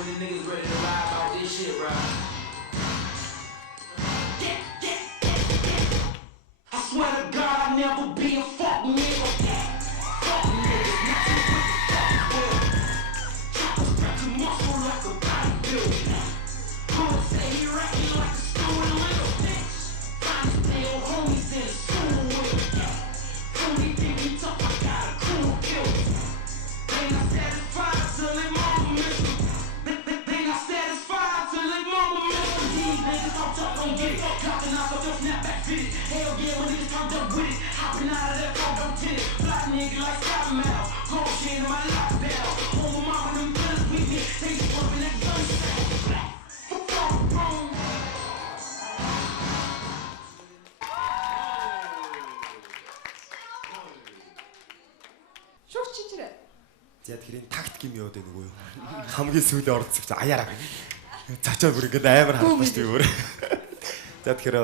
when the niggas ready to ride about this shit, bro. I swear to God, I'll never be a fuck nigga. Fuck niggas, not you with the fuck will. Choppers prep your muscle like a bodybuilder. Gonna say he rapping like a stupid little bitch. Trying to stay on homies in a school with. Only think we tough, I got a crew of killers. They not satisfied till they mama miss them. They not satisfied till they mama miss them. These niggas I'm tough, don't get it. Dropping out of your snapback fitted. Hell yeah, when niggas turned up with it. Hopping out of that car, don't tell it. Black nigga like Scott Mel. Gold chain in my lockdown. Home with mama, them killers with me. They just pumping that gun sound. За тэгэхээр энэ тактик юм яваад байна үгүй юу? Хамгийн сүүлийн оролцогч аяараа. Цачаа бүр ингэ амар харагдаж тийм өөр. За тэгэхээр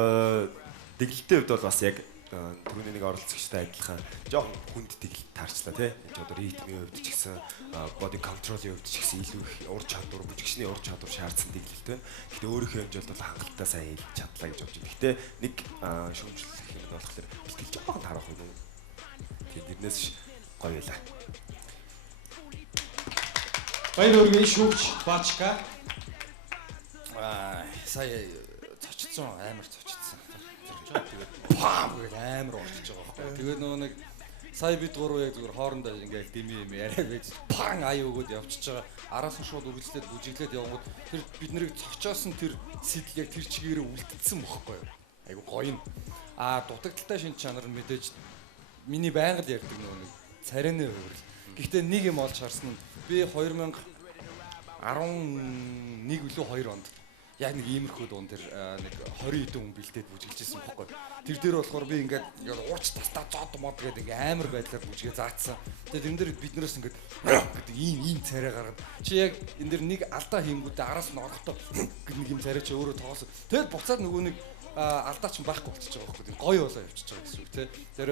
дэглэлтийн хувьд бол бас яг түрүүний нэг оролцогчтой адилхан жоохон хүнд дэглэлт таарчлаа тий. Энд ч одоо ритмийн хувьд ч гэсэн body control-ийн хувьд ч гэсэн илүү их ур чадвар, бүжигчний ур чадвар шаардсан дэглэлт байна. Гэхдээ өөрийнхөө хэмжээлд бол хангалттай сайн хийж чадлаа гэж бодож байна. Гэхдээ нэг шүүмжлэх юм болохоор бэлтгэл жоохон таарах юм. Тэгээд тэрнээс гоё байлаа. Баяр хүргэе шүүгч Баачка. Сая цочсон амар цочсон. Тэгээд пам гэж амар орчиж байгаа байхгүй. Тэгээд нөгөө нэг сая бид гурав яг зүгээр хоорондоо ингээл дими юм яриад байж пан ая өгөөд явчихж байгаа. Араас нь шууд үргэлжлээд бүжиглээд явгууд тэр бид нарыг цогчоосон тэр сэтэл яг тэр чигээрээ үлдсэн бохгүй юу. Айгу гоё юм. Дутагдaltaй шинж чанар нь мэдээж миний байнга л ярьдаг нөгөө нэг царайны хувирал. Гэхдээ нэг юм олж харсан нь би 2011 үлээ 2 онд яг нэг иймэрхүү дуун тэр нэг 20 хэдэн хүн бэлдээд бүжиглжсэн байхгүй. Тэр дээр болохоор би ингээд уурч тастаа зоод мод гэдэг ингээ амар байдлаар бүжгээ заацсан. Тэгээд тэрэн дээр биднээс ингээд гэдэг ийм царай гаргаад чи яг энэ дэр нэг алдаа хийнгүүтээ араас нь орохдоо гэдэг нэг юм царай чи өөрөө тоосоо. Тэгээд буцаад нөгөө нэг алдаа ч байхгүй болчихж байгаа байхгүй. Тэр гоё болоо явчихж байгаа гэсэн үг тий. Тэр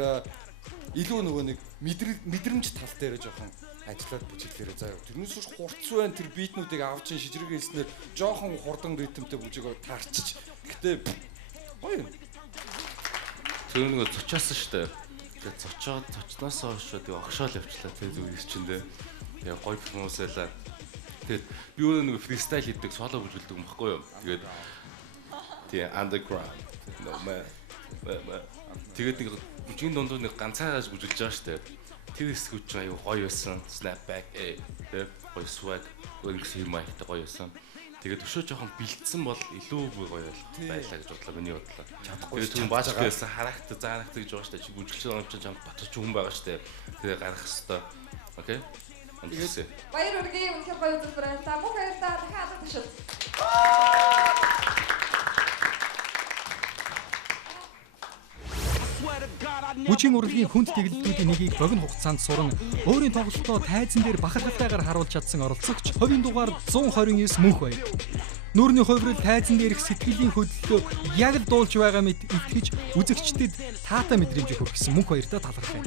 илүү нөгөө нэг мэдрэмж тал дээр жоохон ажиллаад бүжиглээрээ заяа. Тэрнээс биш хурц байна тэр битнүүдийг авч ин шижрэг хийснээр жоохон хурдан ритмтэй бүжиг таарчиж. Гэтэ гоё юм. Тэр нэг цочаасан штэ. Тэгээд цочноосоо хойш тэг огшоол явчлаа тэг зүгээс чинь дээ. Тэгээ гоё перформанс байлаа. Тэгээд би өөрөө нэг фристайл хийдэг соло бүжгэлдэг юм баггүй юу. Тэгээд тий underground. No man. Тэгээд нэг бүжгийн дундуур нэг ганцаагаас бүжгэлж байгаа штэ. Тэр хэсгүүд ч аюу гоё байсан. Snapback тэг гоё swag өөрөнгөс юм аягтай гоё байсан. Тэгээд өшөө жоохон бэлдсэн бол илүү гоё байлаа гэж бодлоо миний бодлоо. Тэгээд түн баачгаа байсан харахтай заанахтай гэж байгаа штэ. Чи бүжгэлж байгаа юм чинь чам батч хүн байгаа штэ. Тэгээ гарах хэвээр. Окей? Амжилт. Баяр хүргэе. Үнэхээр гоё үзүүлбэр. За бүх баярлалаа. Дахиад тушил. Бүжгийн урлагийн хүнд дэглэлтүүдийн нэгийг богино хугацаанд суран өөрийн тоглолтоо тайзан дээр бахархалтайгаар харуулж чадсан оролцогч хувийн дугаар 129 мөнх баяр. Нүүрний хувирал тайзан дээрх сэтгэлийн хөдлөлөө яг л дуулж байгаа мэт итгэж үзэгчдэд таата мэдрэмж хүргэсэн мөнх баяртай талархав.